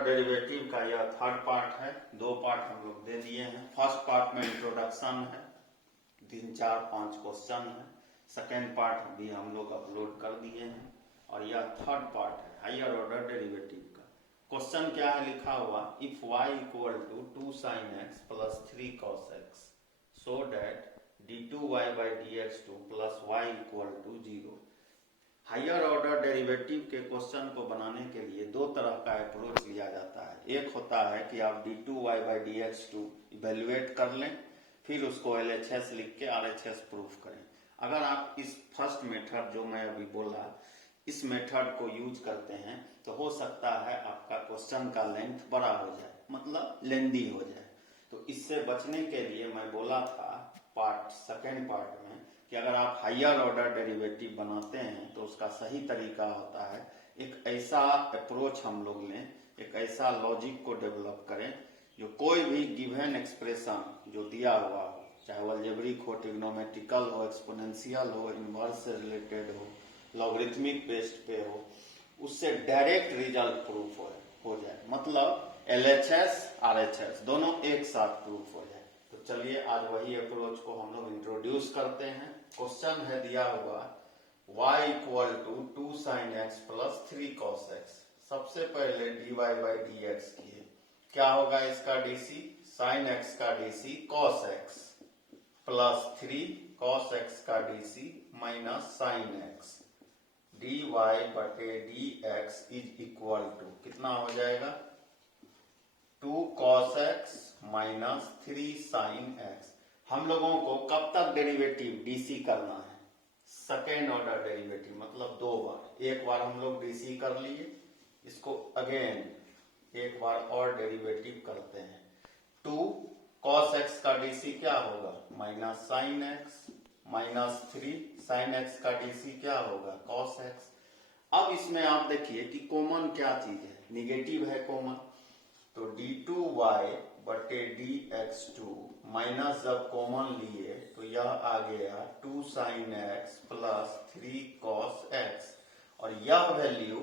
Order derivative का यह third part है। दो पार्ट हम लोग दे दिए हैं। फर्स्ट पार्ट में इंट्रोडक्शन है, 3, 4, 5 क्वेश्चन है। सेकेंड पार्ट भी हम लोग अपलोड कर दिए हैं और यह थर्ड पार्ट है हायर ऑर्डर डेरिवेटिव का। क्वेश्चन क्या है लिखा हुआ, if y equal to 2 sin x plus 3 cos x show that d2y by dx2 plus y equal to 0। Higher order derivative के क्वेश्चन को बनाने के लिए दो तरह का अप्रोच लिया जाता है। एक होता है कि आप d2y बाई dx2 इवेल्युएट कर लें, फिर उसको LHS लिख के RHS प्रूफ करें। अगर आप इस फर्स्ट मेथड जो मैं अभी बोला इस मेथड को यूज करते हैं तो हो सकता है आपका क्वेश्चन का लेंथ बड़ा हो जाए, मतलब लेंदी हो जाए। तो इससे बचने के लिए मैं बोला था सेकेंड पार्ट में कि अगर आप हायर ऑर्डर डेरिवेटिव बनाते हैं तो उसका सही तरीका होता है एक ऐसा अप्रोच हम लोग लें, एक ऐसा लॉजिक को डेवलप करें जो कोई भी गिवन एक्सप्रेशन जो दिया हुआ हो, चाहे वो अलजेब्रिक हो, ट्रिग्नोमेट्रिकल हो, एक्सपोनेंशियल हो, इनवर्स से रिलेटेड हो, लॉगरिथमिक बेस्ड पे हो, उससे डायरेक्ट रिजल्ट प्रूफ हो जाए, मतलब LHS RHS दोनों एक साथ प्रूफ हो जाए। तो चलिए आज वही अप्रोच को हम लोग इंट्रोड्यूस करते हैं। क्वेश्चन है दिया हुआ y equal to 2 sin x plus 3 cos x। सबसे पहले dy बाई dx किए, क्या होगा इसका dc, sin x का dc cos x plus 3 cos x का dc minus sin x dy बटे dx इज इक्वल टू कितना हो जाएगा 2 cos x minus 3 sin x। हम लोगों को कब तक डेरिवेटिव डीसी करना है, सेकेंड ऑर्डर डेरिवेटिव, मतलब दो बार। एक बार हम लोग डीसी कर लिए, इसको अगेन एक बार और डेरिवेटिव करते हैं। 2 cos x का डीसी क्या होगा minus sin x minus 3 sin x का डीसी क्या होगा cos x। अब इसमें आप देखिए कि कॉमन क्या चीज है, निगेटिव है कॉमन, तो d2y बटे dx2 माइनस जब कॉमन लिए तो यह आ गया 2 sin x plus 3 cos x और यह वैल्यू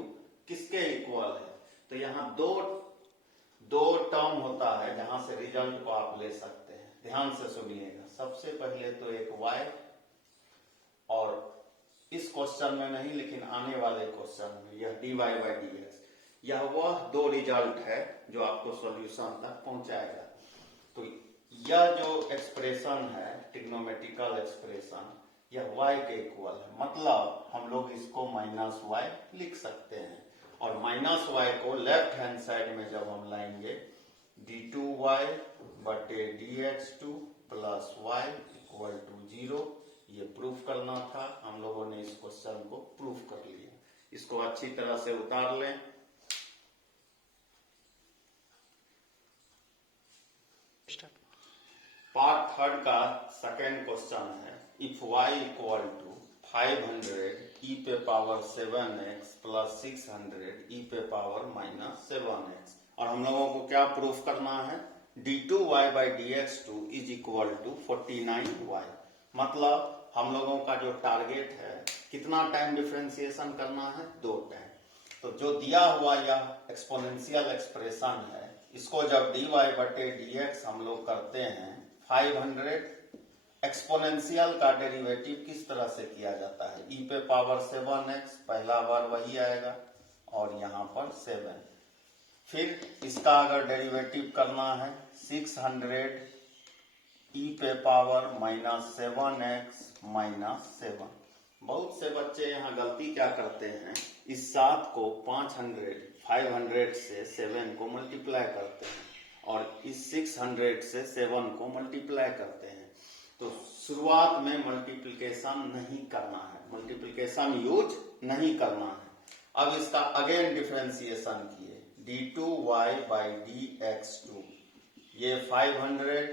किसके इक्वल है। तो यहाँ दो टर्म होता है जहां से रिजल्ट को आप ले सकते हैं। ध्यान से सुनिएगा। सबसे पहले तो एक y, और इस क्वेश्चन में नहीं लेकिन आने वाले क्वेश्चन में यह dy बाई dx, यह वह दो रिजल्ट है जो आपको सॉल्यूशन तक पहुंचाएगा। तो यह जो एक्सप्रेशन है ट्रिग्नोमेट्रिकल एक्सप्रेशन, यह y के इक्वल है, मतलब हम लोग इसको माइनस y लिख सकते हैं। और माइनस y को लेफ्ट हैंड साइड में जब हम लाएंगे d2y बटे dx2 plus y equal to 0, ये प्रूफ करना था। हम लोगों ने इस क्वेश्चन को प्रूफ कर लिया। इसको अच्छी तरह से उतार लें। पार्ट थर्ड का सेकेंड क्वेश्चन है, if y equal to 500 e पे पावर 7x प्लस 600 e पे पावर माइनस 7x, और हम लोगों को क्या प्रूफ करना है, d2y by dx2 is equal to 49y। मतलब हम लोगों का जो टारगेट है कितना टाइम डिफरेंशिएशन करना है, 2 टाइम। तो जो दिया हुआ यह एक्सपोनेंशियल एक्सप्रेशन है, इसको जब dy बटे dx हम लोग करते हैं 500, एक्सपोनेंशियल का डेरिवेटिव किस तरह से किया जाता है, e पे पावर 7x, पहला बार वही आएगा और यहाँ पर 7। फिर इसका अगर डेरिवेटिव करना है 600 e पे पावर माइनस 7x माइनस 7। बहुत से बच्चे यहाँ गलती क्या करते हैं, इस 7 को 500 से 7 को मल्टीप्लाई करते हैं और इस 600 से 7 को मल्टीप्लाई करते हैं। तो शुरुआत में मल्टीप्लिकेशन नहीं करना है, मल्टीप्लिकेशन यूज नहीं करना है। अब इसका अगेन डिफरेंशिएशन किए d2y बाई dx2, ये 500,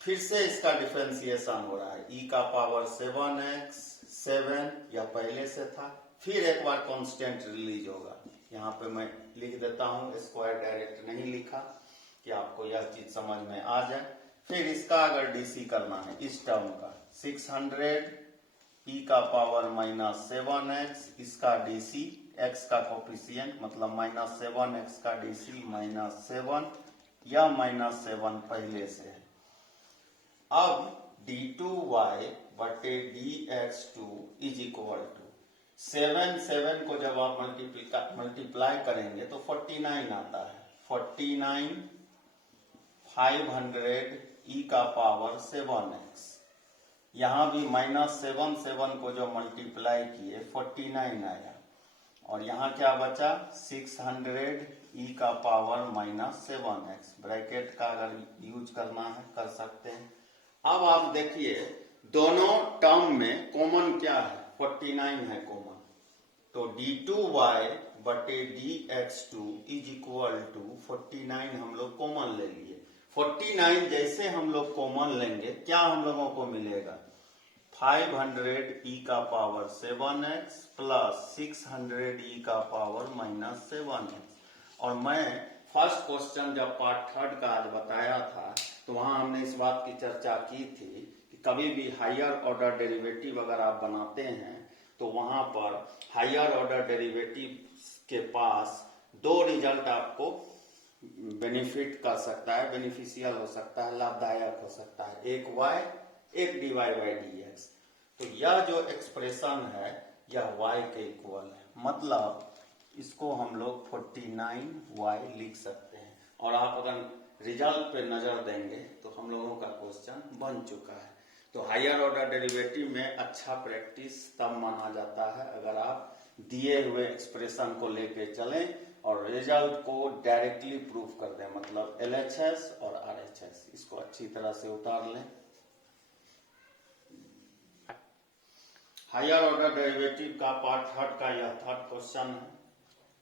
फिर से इसका डिफरेंशिएशन हो रहा है e का पावर 7x 7, यह पहले से था, फिर एक बार कांस्टेंट रिलीज होगा। यहाँ पे मैं लिख देता हूँ, स्क्वायर डायरेक्ट नहीं लिखा कि आपको यह चीज समझ में आ जाए। फिर इसका अगर डीसी करना है इस टर्म का 600 e का पावर माइनस 7x, इसका डीसी x का कोफिशिएंट मतलब -7 x का DC -7 या -7 पहले से है। अब d2y बटे dx2 इज इक्वल टू 7 को जब आप मल्टीप्लाई करेंगे तो 49 आता है। 49 500 e का पावर 7x। यहां भी -7 को जो मल्टीप्लाई किए 49 आया और यहाँ क्या बचा 600 e का पावर -7x। ब्रैकेट का अगर यूज करना है कर सकते हैं। अब आप देखिए दोनों टर्म में कॉमन क्या है 49 है कॉमन, तो d2y बटे dx2 इज इक्वल टू 49 हम लोग कॉमन ले लिए। 49 जैसे हम लोग कॉमन लेंगे क्या हम लोगों को मिलेगा 500 e का पावर 7x प्लस 600 e का पावर -7x। और मैं फर्स्ट क्वेश्चन जब पार्ट थर्ड का आज बताया था तो वहां हमने इस बात की चर्चा की थी कि कभी भी हायर ऑर्डर डेरिवेटिव अगर आप बनाते हैं तो वहां पर हायर ऑर्डर डेरिवेटिव के पास दो रिजल्ट आपको बेनिफिट कर सकता है, बेनिफिशियल हो सकता है, लाभदायक हो सकता है, एक y एक dy बाई dx। तो यह जो एक्सप्रेशन है यह y के इक्वल है, मतलब इसको हम लोग 49y लिख सकते हैं। और आप अगर रिजल्ट पे नजर देंगे तो हम लोगों का क्वेश्चन बन चुका है। तो हायर ऑर्डर डेरिवेटिव में अच्छा प्रैक्टिस तब माना जाता है अगर आप दिए हुए एक्सप्रेशन को लेके चलें और रिजल्ट को डायरेक्टली प्रूफ कर दें, मतलब LHS और RHS इसको अच्छी तरह से उतार लें। हायर ऑर्डर डेरिवेटिव का पार्ट थर्ड का यह थर्ड क्वेश्चन है।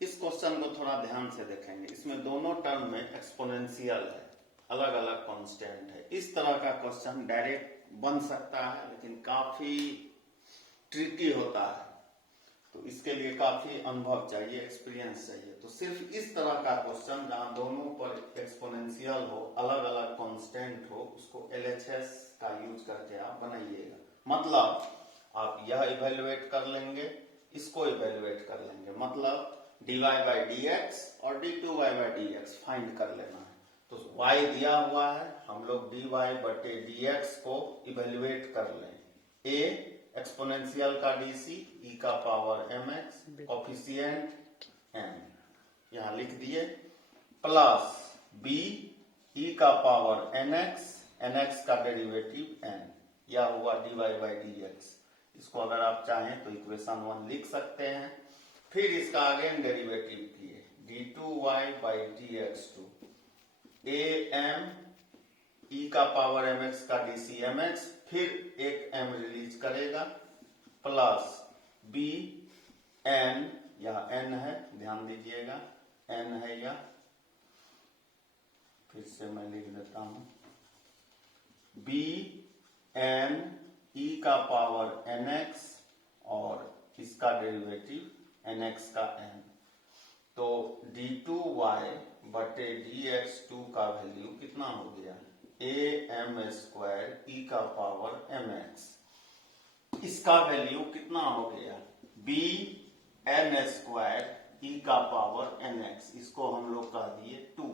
इस क्वेश्चन को थोड़ा ध्यान से देखेंगे। इसमें दोनों टर्म में एक्सपोनेंशियल है, अलग अलग कांस्टेंट है। इस तरह का क्वेश्चन डायरेक्ट बन सकता है लेकिन काफी ट्रिकी होता है, तो इसके लिए काफी अनुभव चाहिए, एक्सपीरियंस चाहिए। तो सिर्फ इस तरह का क्वेश्चन जहां दोनों पर एक्सपोनेंशियल हो, अलग अलग कांस्टेंट हो, उसको LHS का यूज करके आप बनाइएगा। मतलब आप यह इवेल्युएट कर लेंगे, इसको इवेल्युएट कर लेंगे, मतलब dy बाई dx और d2y बाई dx फाइंड कर लेना है। तो y दिया हुआ है, हम लोग dy बटे dx को इवेल्युएट कर लें। a एक्सपोनेंशियल का dc e का पावर mx कोफिशिएंट n यहां लिख दिए, प्लस b e का पावर nx का डेरिवेटिव n, यह हुआ dy बाई dx। इसको अगर आप चाहें तो इक्वेशन 1 लिख सकते हैं। फिर इसका अगेन डेरिवेटिव किए d2y by dx2 am e का पावर mx का dc mx, फिर एक m रिलीज करेगा, प्लस b n, यह n है ध्यान दीजिएगा n है यह, फिर से मैं लिख देता हूं b n e का पावर nx और इसका डेरिवेटिव nx का n। तो d2y बटे dx2 का वैल्यू कितना हो गया am स्क्वायर e का पावर mx। इसका वैल्यू कितना हो गया b n स्क्वायर e का पावर nx, इसको हम लोग कह दिए 2।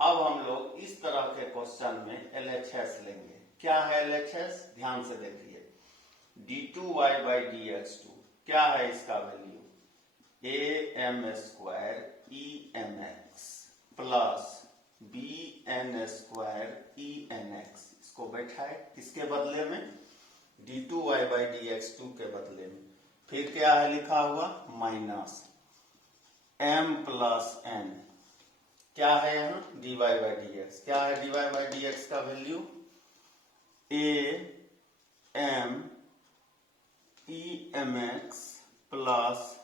अब हम लोग इस तरह के क्वेश्चन में LHS लेंगे। क्या है LHS ध्यान से देखिए, d2y बाई dx2 क्या है इसका value am square emx plus bn square enx, इसको बैठाए किसके बदले में d2y बाई dx2 के बदले में। फिर क्या है लिखा हुआ माइनस m प्लस n, क्या है यहाँ dy बाई dx। क्या है dy बाई dx का value am emx plus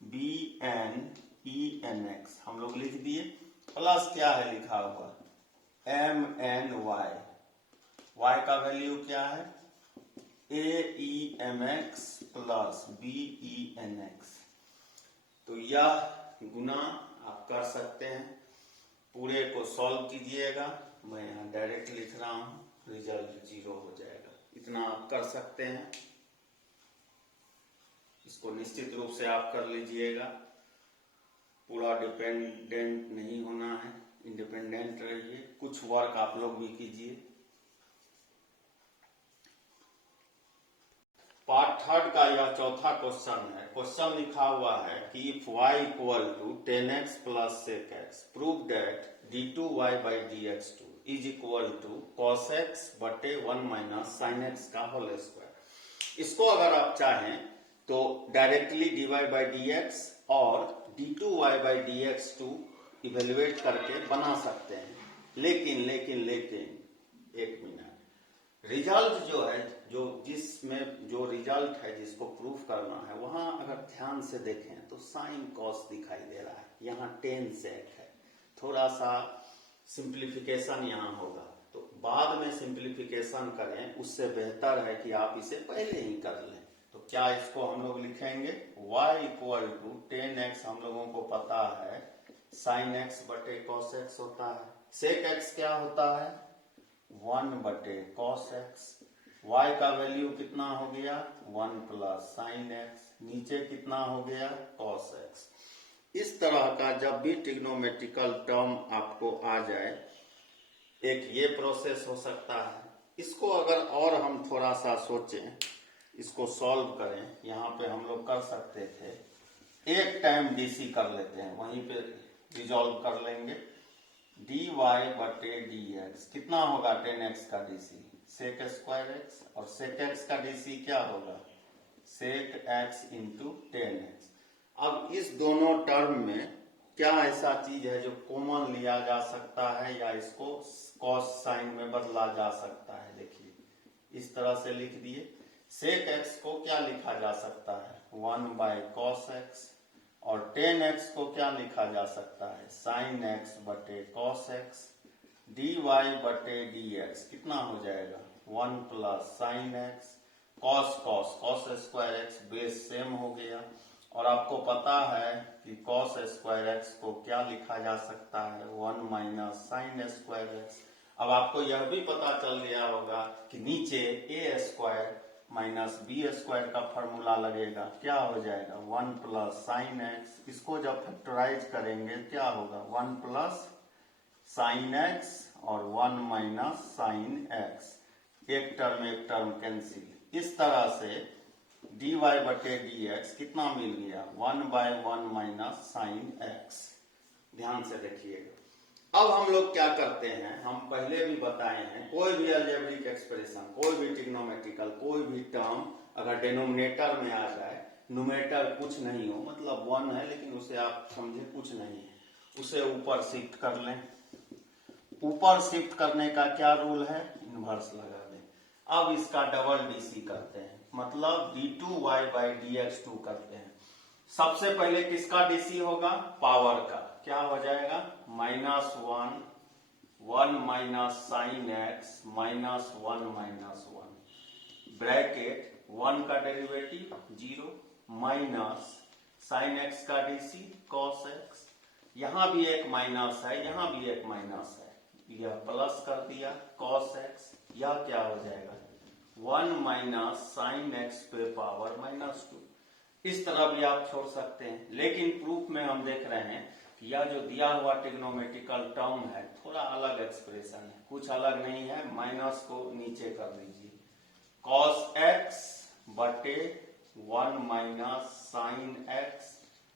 bn enx हम लोग लिख दिए, प्लस क्या है लिखा हुआ mny, y का वैल्यू क्या है aemx प्लस benx। तो यह गुना आप कर सकते हैं, पूरे को सॉल्व कीजिएगा। मैं यहाँ डायरेक्ट लिख रहा हूं, रिजल्ट 0 हो जाएगा, इतना आप कर सकते हैं। इसको निश्चित रूप से आप कर लीजिएगा। पूरा डिपेंडेंट नहीं होना है, इंडिपेंडेंट रहिए। कुछ वर्क आप लोग भी कीजिए। पार्ट थर्ड का यह चौथा क्वेश्चन है। क्वेश्चन लिखा हुआ है कि if y equal to 10x plus sec x prove that d2y by dx2 is equal to cos x बटे 1 माइनस sin x का होल स्क्वायर। इसको अगर आप चाहें तो डायरेक्टली dy बाई dx और d2y बाई dx2 इवेल्युएट करके बना सकते हैं। लेकिन एक मिनट, रिजल्ट जो है, जो जिसमें जो रिजल्ट है जिसको प्रूफ करना है, वहां अगर ध्यान से देखें तो साइन कॉस दिखाई दे रहा है, यहाँ टेन सेक है। थोड़ा सा सिंप्लीफिकेशन यहाँ होगा, तो बाद में सिंप्लीफिकेशन करें, उससे बेहतर है कि आप इसे पहले ही कर लें। तो क्या इसको हम लोग लिखेंगे y इक्वल टू 10x, हम लोगों को पता है साइन x बटे कॉस x होता है। सेक x क्या होता है 1 बटे कॉस x। y का वैल्यू कितना हो गया 1 प्लस साइन x, नीचे कितना हो गया कॉस x। इस तरह का जब भी ट्रिग्नोमेट्रिकल टर्म आपको आ जाए, एक ये प्रोसेस हो सकता है। इसको अगर और हम थोड़ा सा सोचें, इसको सॉल्व करें, यहाँ पे हम लोग कर सकते थे एक टाइम डीसी कर लेते हैं, वहीं पे रिजॉल्व कर लेंगे। dy बटे dx कितना होगा 10x का डीसी सेक स्क्वायर x, और सेक x का डीसी क्या होगा सेक x इंटू 10x। अब इस दोनों टर्म में क्या ऐसा चीज है जो कॉमन लिया जा सकता है या इसको कॉस साइन में बदला जा सकता है? देखिए इस तरह से लिख दिए। सेक x को क्या लिखा जा सकता है 1 बाय कॉस x, और 10x को क्या लिखा जा सकता है साइन x बटे कॉस x। dy बटे dx कितना हो जाएगा 1 plus sign x, cos square x base same हो गया। और आपको पता है कि कॉस स्क्वायर x को क्या लिखा जा सकता है 1 माइनस साइन स्क्वायर x। अब आपको यह भी पता चल गया होगा कि नीचे a square minus B square का फॉर्मूला लगेगा, क्या हो जाएगा 1 प्लस साइन एक्स। इसको जब फैक्टराइज करेंगे क्या होगा 1 प्लस साइन एक्स और 1 माइनस साइन एक्स, एक टर्म कैंसिल। इस तरह से dy बटे dx कितना मिल गया 1 बाय 1 माइनस साइन एक्स। ध्यान से देखिएगा। अब हम लोग क्या करते हैं, हम पहले भी बताए हैं, कोई भी अलजेब्रिक एक्सप्रेशन, कोई भी ट्रिग्नोमेट्रिकल कोई भी टर्म अगर डिनोमिनेटर में आ जाए, न्यूमरेटर कुछ नहीं हो, मतलब 1 है लेकिन उसे आप समझे कुछ नहीं है, उसे ऊपर शिफ्ट कर लें। ऊपर शिफ्ट करने का क्या रूल है, इनवर्स लगा दें। अब इसका डबल डीसी करते हैं, मतलब d2y बाई dx2 करते हैं। सबसे पहले किसका डीसी होगा पावर का, क्या हो जाएगा -1 1 minus sine x minus 1 minus 1 bracket 1 का डेरिवेटिव 0 माइनस साइन एक्स का डीसी कॉस एक्स। यहां भी एक माइनस है, यहां भी एक माइनस है, यह प्लस कर दिया कॉस एक्स। यह क्या हो जाएगा 1 माइनस साइन एक्स पे पावर -2। इस तरह भी आप छोड़ सकते हैं, लेकिन प्रूफ में हम देख रहे हैं कि यह जो दिया हुआ ट्रिग्नोमेट्रिकल टर्म है थोड़ा अलग एक्सप्रेशन है, कुछ अलग नहीं है। माइनस को नीचे कर दीजिए, cos x बटे 1 माइनस साइन x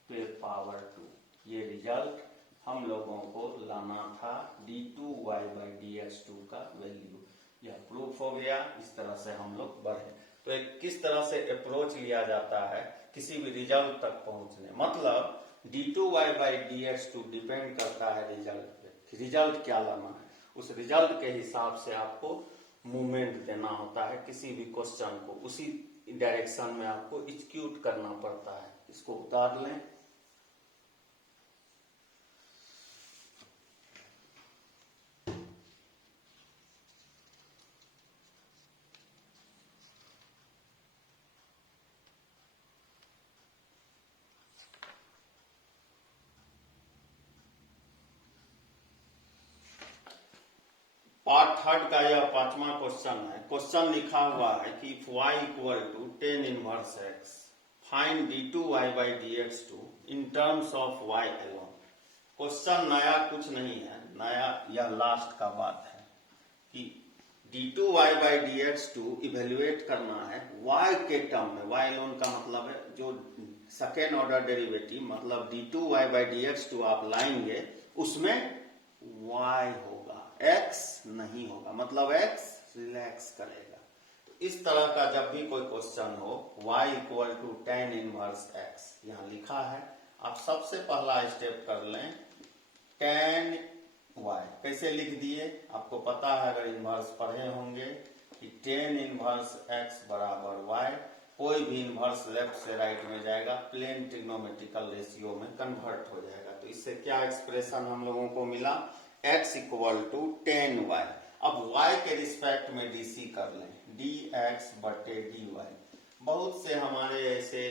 पे पावर 2। ये रिजल्ट हम लोगों को लाना था d2y बाई dx2 का वैल्यू। यह प्रूफ हो गया। इस तरह से हम लोग बढ़े। तो एक किस तरह से अप्रोच लिया जाता है किसी भी रिजल्ट तक पहुंचने, मतलब d2y बाई dx2 डिपेंड करता है रिजल्ट पे। रिजल्ट क्या लाना है, उस रिजल्ट के हिसाब से आपको मूवमेंट देना होता है किसी भी क्वेश्चन को, उसी डायरेक्शन में आपको एग्जीक्यूट करना पड़ता है। इसको उतार लें। पार्ट थर्ड का यह पांचवा क्वेश्चन है। क्वेश्चन लिखा हुआ है कि if y equal to 10 inverse x find d2y by dx2 in terms of y alone। Question नया कुछ नहीं है, नया यह लास्ट का बात है कि d2y by dx2 इवेल्युएट करना है y के टर्म में। y alone का मतलब है जो सेकेंड ऑर्डर डेरिवेटिव, मतलब d2y by dx2 आप लाएंगे उसमें y होगा, x नहीं होगा, मतलब x रिलैक्स करेगा। इस तरह का जब भी कोई क्वेश्चन हो y equal to tan inverse x यहाँ लिखा है, आप सबसे पहला स्टेप कर लें tan y। कैसे लिख दिए आपको पता है, अगर इनवर्स पढ़े होंगे कि tan इनवर्स x बराबर y। कोई भी इनवर्स लेफ्ट से राइट में जाएगा, प्लेन ट्रिग्नोमेट्रिकल रेशियो में कन्वर्ट हो जाएगा। तो इससे क्या एक्सप्रेशन हम लोगों को मिला, x equal to tan y। अब y के रिस्पेक्ट में dc कर लें, dx बटे dy। बहुत से हमारे ऐसे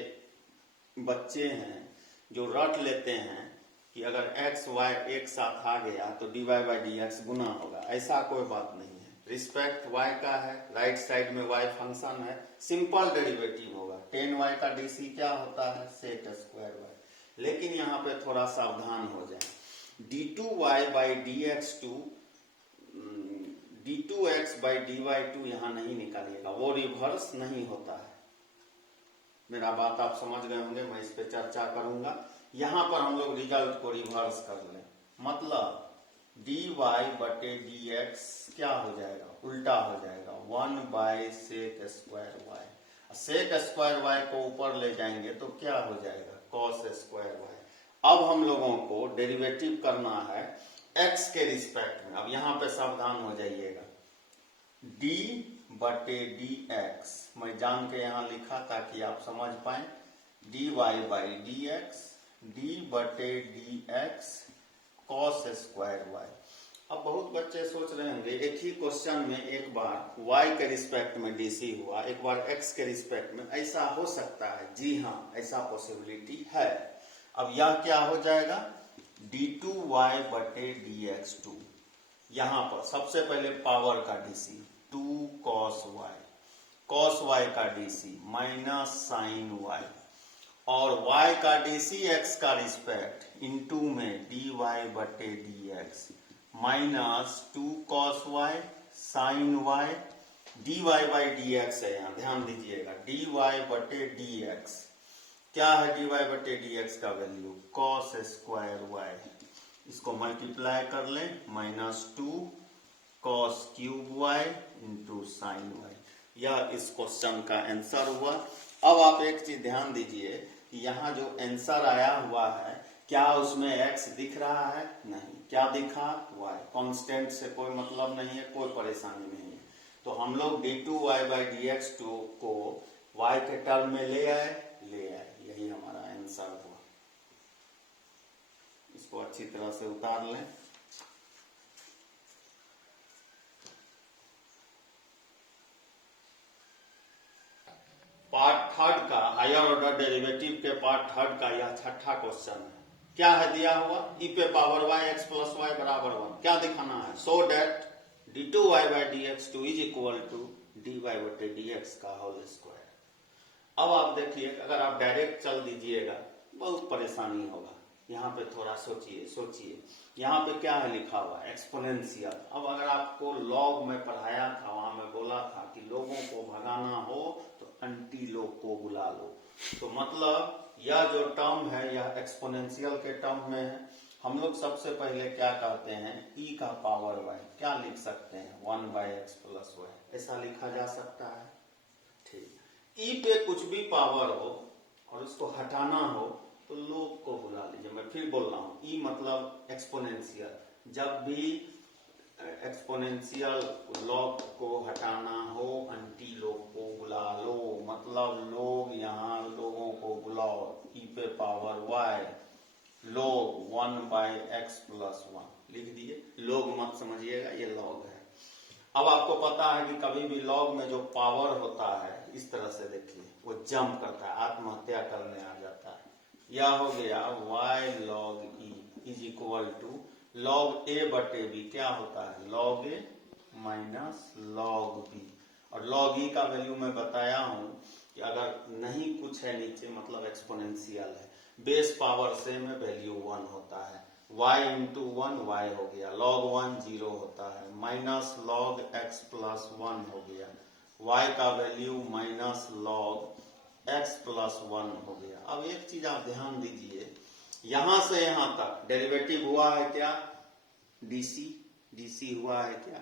बच्चे हैं जो रट लेते हैं कि अगर x y एक साथ आ गया तो dy बाई dx गुना होगा। ऐसा कोई बात नहीं है, रिस्पेक्ट y का है, राइट साइड में y फंक्शन है, सिंपल डेरिवेटिव होगा। tan y का dc क्या होता है, सेक स्क्वायर y। लेकिन यहाँ पे थोड़ा सावधान हो जाए, d2y by dx2 d2x by dy2 यहाँ नहीं निकालिएगा, वो रिवर्स नहीं होता है। मेरा बात आप समझ गए होंगे, मैं इस पे चर्चा करूंगा। यहाँ पर हम लोग रिजल्ट को रिवर्स कर लें, मतलब dy बटे dx क्या हो जाएगा, उल्टा हो जाएगा, 1 by sec square y। Sec square y को ऊपर ले जाएंगे तो क्या हो जाएगा, कॉस स्क्वायर y। अब हम लोगों को डेरिवेटिव करना है x के रिस्पेक्ट में। अब यहाँ पे सावधान हो जाइएगा, d बटे dx मैं जान के यहाँ लिखा ताकि आप समझ पाए, dy बाई dx, d बटे dx cos स्क्वायर y। अब बहुत बच्चे सोच रहे होंगे एक ही क्वेश्चन में एक बार y के रिस्पेक्ट में dc हुआ, एक बार x के रिस्पेक्ट में, ऐसा हो सकता है? जी हाँ, ऐसा पॉसिबिलिटी है। अब यह क्या हो जाएगा, d2y बटे dx2। यहां पर सबसे पहले पावर का dc 2 cos y, cos y का dc माइनस साइन y, और y का dc x का रिस्पेक्ट इनटू में dy बटे dx minus 2 cos y sine y, dy by dx है, यहाँ ध्यान दीजिएगा, dy बटे dx क्या है, dy बटे dx का वैल्यू cos स्क्वायर y। इसको मल्टीप्लाई कर लें, minus 2 cos cube y into sine y। यह इस क्वेश्चन का आंसर हुआ। अब आप एक चीज ध्यान दीजिए कि यहाँ जो आंसर आया हुआ है, क्या उसमें x दिख रहा है, नहीं, क्या दिखा, y। कांस्टेंट से कोई मतलब नहीं है, कोई परेशानी नहीं है। तो हम लोग d2y बाई dx2 को y के टर्म में ले आए, यही हमारा आंसर हुआ। इसको अच्छी तरह से उतार लें। पार्ट थर्ड का, हायर ऑर्डर डेरिवेटिव के पार्ट थर्ड का यह छठा क्वेश्चन है। क्या है दिया हुआ, e पे power y x plus y बराबर 1। क्या दिखाना है, so that d2y by dx2 is equal to dy बटे dx का होल स्क्वायर। अब आप देखिए, अगर आप डायरेक्ट चल दीजिएगा बहुत परेशानी होगा। यहाँ पे थोड़ा सोचिए, यहाँ पे क्या है लिखा हुआ, एक्सपोनेंशियल। अब अगर आपको लॉग में पढ़ाया था, वहां में बोला था कि लोगों को भगाना हो तो एंटी लॉग को बुला लो। तो मतलब यह जो टर्म है यह एक्सपोनेंशियल के टर्म में है। हम लोग सबसे पहले क्या कहते हैं, e का पावर y क्या लिख सकते हैं, 1 बाई एक्स प्लस y, ऐसा लिखा जा सकता है। ठीक, e पे कुछ भी पावर हो और उसको हटाना हो तो लोग को बुला लीजिए। मैं फिर बोल रहा हूँ, e मतलब एक्सपोनेंशियल। जब भी एक्सपोनेंशियल लॉग को हटाना हो, एंटी लॉग को बुला लो, मतलब लोग, यहाँ लोगों को बुलाओ, e पे power y log 1 by x plus 1 लिख दिए। लोग मत समझिएगा, ये लॉग है। अब आपको पता है कि कभी भी लॉग में जो पावर होता है, इस तरह से देखिए, वो जंप करता है, आत्महत्या करने आ जाता है। यह हो गया y log e is equal to log a बटे b। क्या होता है, log a minus log b। और log e का वैल्यू मैं बताया हूं कि अगर नहीं कुछ है नीचे मतलब एक्सपोनेंशियल है, बेस पावर सेम है, वैल्यू 1 होता है, y इंटू 1 y हो गया, log 1 0 होता है, माइनस log x प्लस 1 हो गया, y का value minus log x plus 1 हो गया। अब एक चीज आप ध्यान दीजिए, यहां से यहां तक डेरिवेटिव हुआ है क्या? डीसी हुआ है क्या?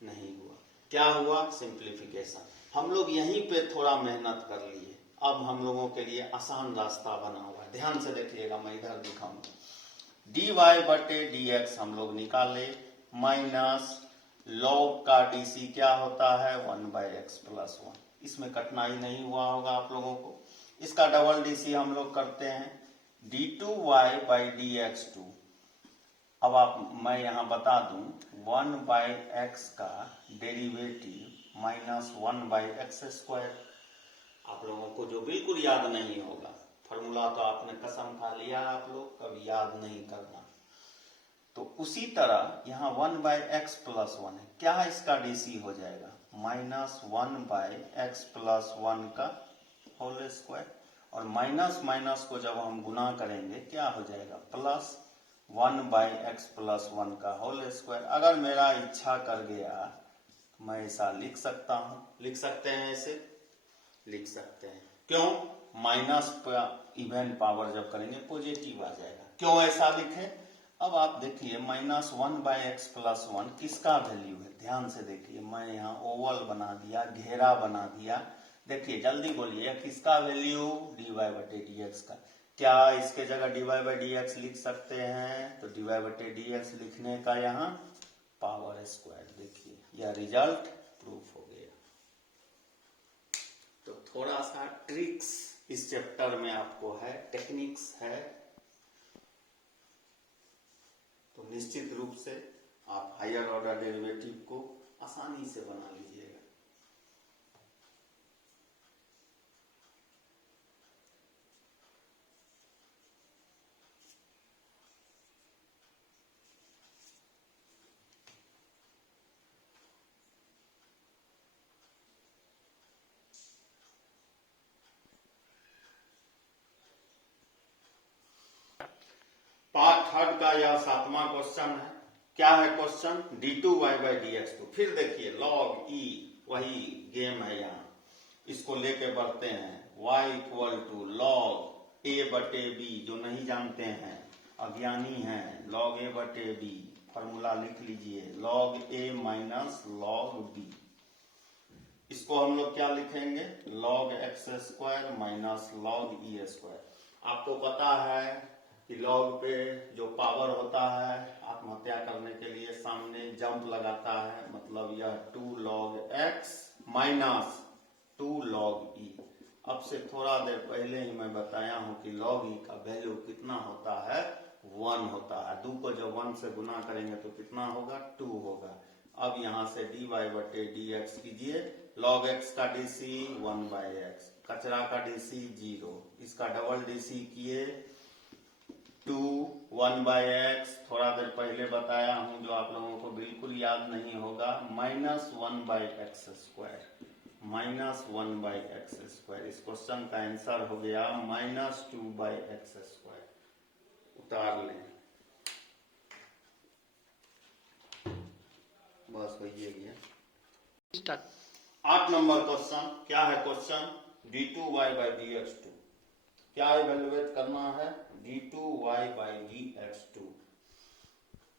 नहीं हुआ। क्या हुआ? सिंप्लीफिकेशन। हम लोग यहीं पे थोड़ा मेहनत कर लिए, अब हम लोगों के लिए आसान रास्ता बना हुआ है। ध्यान से देखिएगा, मैं इधर दिखाऊंगा। dy बटे dx हम लोग निकाले, माइनस log का dc क्या होता है? 1/x plus 1। इसमें कठिनाई नहीं हुआ होगा आप लोगों को। इसका डबल dc हम लोग करते हैं, d2y बाई dx2। अब मैं यहां बता दूं, 1/x का डेरिवेटिव माइनस 1/x स्क्वायर। आप लोगों को जो बिल्कुल याद नहीं होगा, फॉर्मूला तो आपने कसम खा लिया, आप लोग कभी याद नहीं करना। तो उसी तरह यहाँ 1/x प्लस 1 है, क्या इसका डीसी हो जाएगा? माइनस 1/x प्लस 1 का होल स्क्वायर। और माइनस माइनस को जब हम गुना करेंगे क्या हो जाएगा? प्लस 1/x प्लस 1 का होल स्क्वायर। अगर मेरा इच्छा कर गया मैं ऐसा लिख सकता हूं, लिख सकते हैं, ऐसे लिख सकते हैं। क्यों? माइनस इवन पावर जब करेंगे पॉजिटिव आ जाएगा। क्यों ऐसा लिखे? अब आप देखिए, माइनस 1/x प्लस 1 किसका वैल्यू है? ध्यान से देखिए, मैं यहाँ ओवल बना दिया, घेरा बना दिया। देखिए जल्दी बोलिए, किसका वैल्यू? dy बटे dx का। क्या इसके जगह dy बाई dx लिख सकते हैं? तो dy बटे dx लिखने का यहाँ पावर स्क्वायर। देखिए यह रिजल्ट प्रूफ हो गया। तो थोड़ा सा ट्रिक्स इस चैप्टर में आपको है, टेक्निक्स है, तो निश्चित रूप से आप हायर ऑर्डर डेरिवेटिव को आसानी से बना लीजिएगा। पार्ट थर्ड का यह 7वां क्वेश्चन है। क्या है क्वेश्चन? d2y by dx2। फिर देखिए log e, वही गेम है यहाँ, इसको लेके बढ़ते हैं। y equal to log a बटे b, जो नहीं जानते हैं, अज्ञानी हैं, log a बटे b। फॉर्मूला लिख लीजिए, log a minus log b। इसको हम लोग क्या लिखेंगे? log x square minus log e square. आपको पता है कि log पे जो पावर होता है, आत्महत्या करने के लिए सामने जंप लगाता है, मतलब यह 2 log x minus 2 log e। अब से थोड़ा देर पहले ही मैं बताया हूं कि log e का वैल्यू कितना होता है? 1 होता है। 2 को जब 1 से गुना करेंगे तो कितना होगा? 2 होगा। अब यहां से dy बटे dx कीजिए, log x का dc 1/x, कचरा का dc 0, इसका डबल dc किए 2 1/x, थोड़ा देर पहले बताया हूं जो आप लोगों को बिल्कुल याद नहीं होगा, minus 1/x square, minus 1/x square. इस क्वेश्चन का आंसर हो गया माइनस 2/x स्क्वायर। उतार लें, बस हो गया। 8 नंबर क्वेश्चन। क्या है क्वेश्चन? d2y by dx2। क्या इवेल्युएट करना है? d2y by dx2।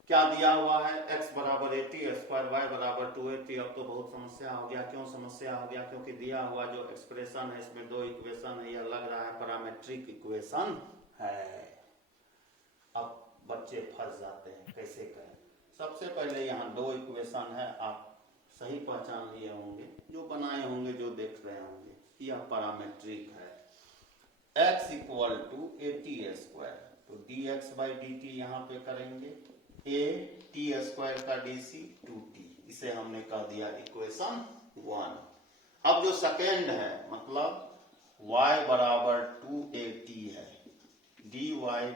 क्या दिया हुआ है? x बराबर 80 स्क्वायर, y बराबर 280। अब तो बहुत समस्या हो गया। क्यों समस्या हो गया? क्योंकि दिया हुआ जो एक्सप्रेशन है इसमें 2 इक्वेशन है, यह लग रहा है पैरामेट्रिक इक्वेशन है। अब बच्चे फंस जाते हैं, कैसे करें? सबसे पहले यहाँ 2 इक्वेशन है, आप सही पहचान लिए होंगे, जो बनाए होंगे, जो देख रहे होंगे, यह पैरामेट्रिक है। x इक्वल टू 80 स्क्वायर, तो dx बाई dt यहाँ पे करेंगे, a t स्क्वायर का dc 2t, इसे हमने कह दिया इक्वेशन 1। अब जो सेकेंड है, मतलब y बराबर 2at है, dy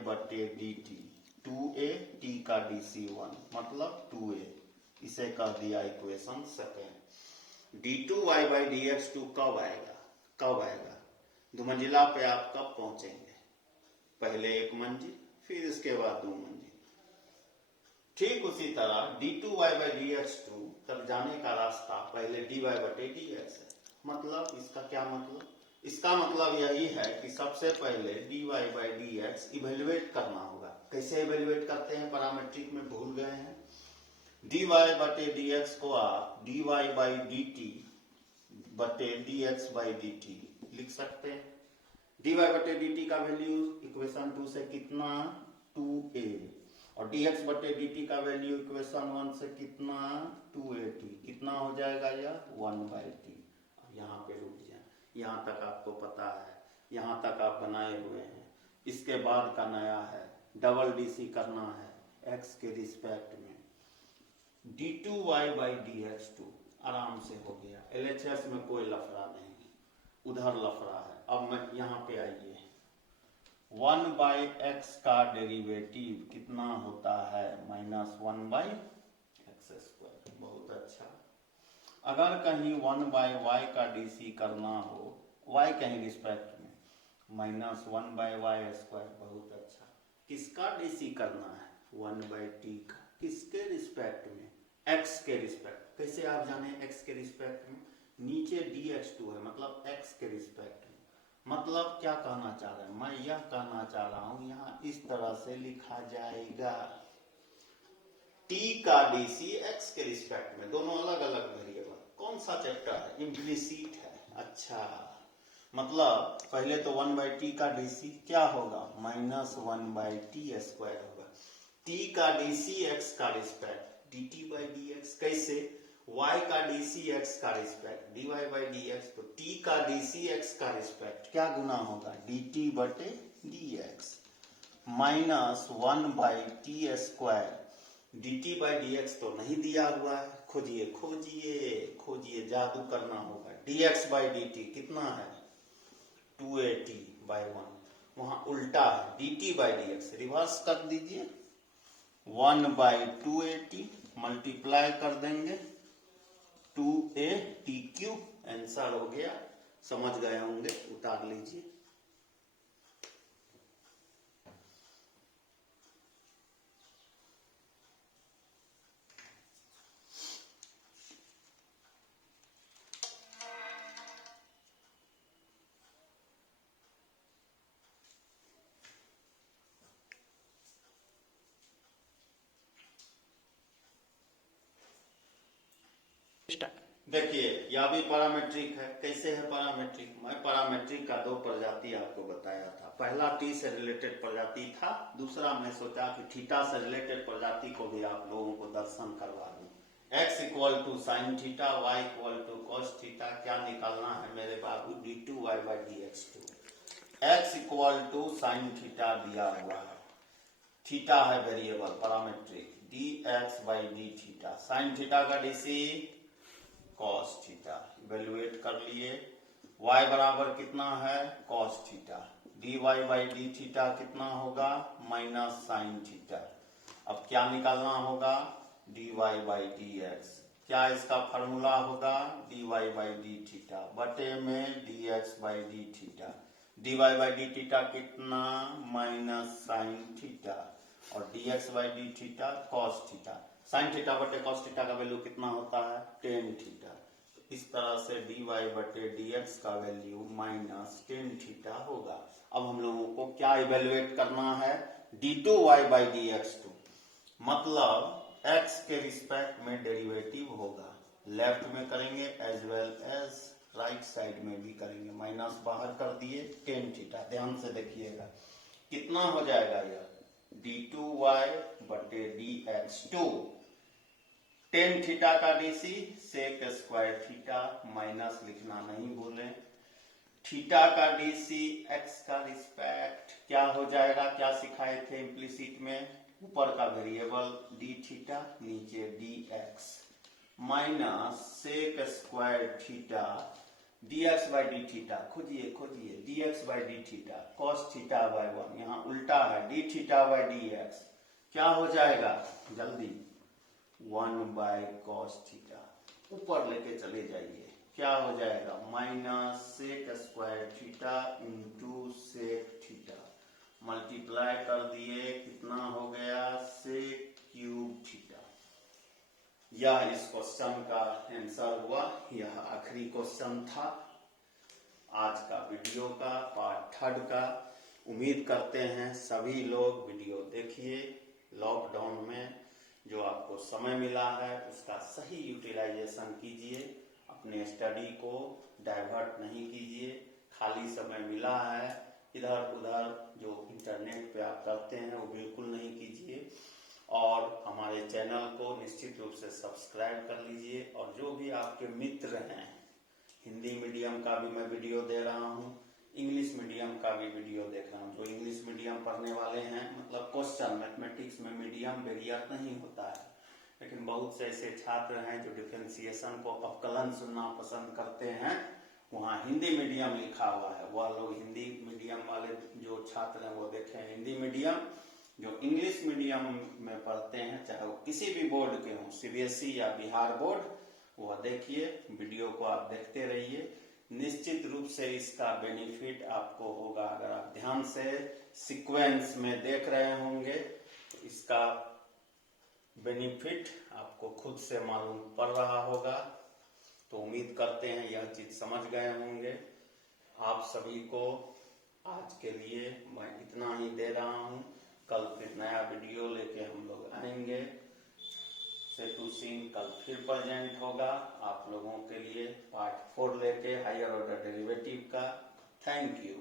बटे dt 2a, t का dc 1 मतलब 2a, इसे कह दिया equation second. d2y by dx2 कब आएगा? कब आएगा? दुमंजिला पे आप कब पहुंचेंगे? पहले एक मंजिल, फिर इसके बाद 2 मंजिल। ठीक उसी तरह d2y/dx2 तक जाने का रास्ता पहले dy/dx है। मतलब इसका क्या मतलब? इसका मतलब यही है कि सबसे पहले dy/dx इवेल्युएट करना होगा। कैसे इवेल्युएट करते हैं? पैरामेट्रिक में भूल गए हैं। dy/dx को आप dy/dt/dx/dt लिख सकते हैं। dy/dt का वैल्यू इक्वेशन 2 से कितना? 2a, और dx/dt का वैल्यू इक्वेशन 1 से कितना? 2at। कितना हो जाएगा यह? 1/t। यहाँ पे रुक जाए, यहाँ तक आपको पता है, यहाँ तक आप बनाए हुए हैं। इसके बाद का नया है, डबल डीसी करना है x के रिस्पेक्ट में। d2y/dx2 आराम से हो गया। LHS में कोई लफड़ा नहीं, उधर लफड़ा है। अब मैं यहाँ पे आइए, 1/x का डेरिवेटिव कितना होता है? -1/x²। बहुत अच्छा। अगर कहीं 1/y का डीसी करना हो, y कहीं रिस्पेक्ट में, -1/y²। बहुत अच्छा। किसका डीसी करना है? 1/t का। किसके रिस्पेक्ट में? x के रिस्पेक्ट। कैसे आप जाने x के रिस्पेक्ट में? नीचे dx2 है, मतलब x के रिस्पेक्ट में। मतलब क्या कहना चाह रहे हैं? मैं यह कहना चाह रहा हूं, यहाँ इस तरह से लिखा जाएगा, t का डीसी x के रिस्पेक्ट में। दोनों अलग अलग वेरिएबल। कौन सा चैप्टर है? इम्प्लिसिट है। अच्छा, मतलब पहले तो 1/t का डीसी क्या होगा? -1/t² होगा। t का डीसी x का रिस्पेक्ट dt/dx। कैसे? y का डीसी x का रिस्पेक्ट dy/dx। तो t का डीसी x का रिस्पेक्ट क्या गुना होगा? dt/dx -1/t²। dt/dx तो नहीं दिया हुआ है, खोजिए खोजिए खोजिए, जादू करना होगा। dx/dt कितना है? 2at/1। वहां उल्टा है, dt/dx रिवर्स कर दीजिए, 1/2at मल्टीप्लाई कर देंगे 2atq। आंसर हो गया। समझ गए होंगे, उतार लीजिए। देखिए, यह भी पैरामेट्रिक है। कैसे है पैरामेट्रिक? मैं पैरामेट्रिक का 2 प्रजाति आपको बताया था। पहला t से रिलेटेड प्रजाति था, दूसरा मैं सोचा कि थीटा से रिलेटेड प्रजाति को भी आप लोगों को दर्शन करवा दूं। x = sin theta, y = cos theta. क्या निकालना है मेरे बाबू? d2y/dx2। x = sin थीटा दिया हुआ है, थीटा है variable parametric, dx/d theta. sin theta का डीसी cos थीटा। इवेल्युएट कर लिए। y बराबर कितना है? cos theta. dy/d थीटा कितना होगा? -sin theta. अब क्या निकालना होगा? dy/dx। क्या इसका फॉर्मूला होगा? dy/d थीटा बटे में dx/d थीटा। dy/d थीटा कितना? -sin थीटा, और dx/d theta cos theta. sin theta बटे cos थीटा का वैल्यू कितना होता है? tan theta. इस तरह से dy/dx का वैल्यू -tan थीटा होगा। अब हम लोगों को क्या इवेल्युएट करना है? d2y/dx2। मतलब x के रिस्पेक्ट में डेरिवेटिव होगा। लेफ्ट में करेंगे as well as right side में भी करेंगे। माइनस बाहर कर दिए, tan थीटा। ध्यान से देखिएगा, कितना हो जाएगा यह? d2y/dx2। tan थीटा का डीसी sec² थीटा, माइनस लिखना नहीं भूलें। थीटा का डीसी x का रिस्पेक्ट क्या हो जाएगा? क्या सिखाए थे इम्प्लिसिट में? ऊपर का वेरिएबल d थीटा, नीचे dx, minus sec² theta dx/d theta. खोजिए खोजिए, dx/d थीटा cos थीटा/1। यहाँ उल्टा है, d थीटा/dx। क्या हो जाएगा? जल्दी, 1/cos थीटा। ऊपर लेके चले जाइए, क्या हो जाएगा, minus sec square theta into sec theta, multiply कर दिए, कितना हो गया, सेक क्यूब थीटा। यह इस क्वेश्चन का आंसर हुआ। यह आखिरी क्वेश्चन था आज का वीडियो का, पार्ट 3 का। उम्मीद करते हैं सभी लोग वीडियो देखिए। लॉकडाउन में जो आपको समय मिला है उसका सही यूटिलाइजेशन कीजिए, अपने स्टडी को डाइवर्ट नहीं कीजिए। खाली समय मिला है इधर उधर जो इंटरनेट पे आप करते हैं वो बिल्कुल नहीं कीजिए, और हमारे चैनल को निश्चित रूप से सब्सक्राइब कर लीजिए। और जो भी आपके मित्र हैं, हिंदी मीडियम का भी मैं वीडियो दे रहा हूँ, इंग्लिश मीडियम का भी वीडियो देख रहा हूँ। जो इंग्लिश मीडियम पढ़ने वाले हैं, मतलब क्वेश्चन मैथमेटिक्स में मीडियम बैरियर नहीं होता है, लेकिन बहुत से ऐसे छात्र हैं जो डिफरेंशिएशन को अवकलन सुनना पसंद करते हैं, वहाँ हिंदी मीडियम लिखा हुआ है, वह लोग हिंदी मीडियम वाले जो छात्र हैं वो देखें हिंदी मीडियम। जो इंग्लिश मीडियम में पढ़ते हैं, चाहे वो किसी भी बोर्ड के हों, सीबीएसई या बिहार बोर्ड, वह देखिए, वीडियो को आप देखते रहिए। निश्चित रूप से इसका बेनिफिट आपको होगा। अगर आप ध्यान से सीक्वेंस में देख रहे होंगे तो इसका बेनिफिट आपको खुद से मालूम पड़ रहा होगा। तो उम्मीद करते हैं यह चीज समझ गए होंगे। आप सभी को आज के लिए मैं इतना ही दे रहा हूं। कल फिर नया वीडियो लेके हम लोग आएंगे। सेतु सिंह कल फिर प्रेजेंट होगा आप लोगों के लिए पार्ट 4 लेके, हायर ऑर्डर डेरिवेटिव का। Thank you.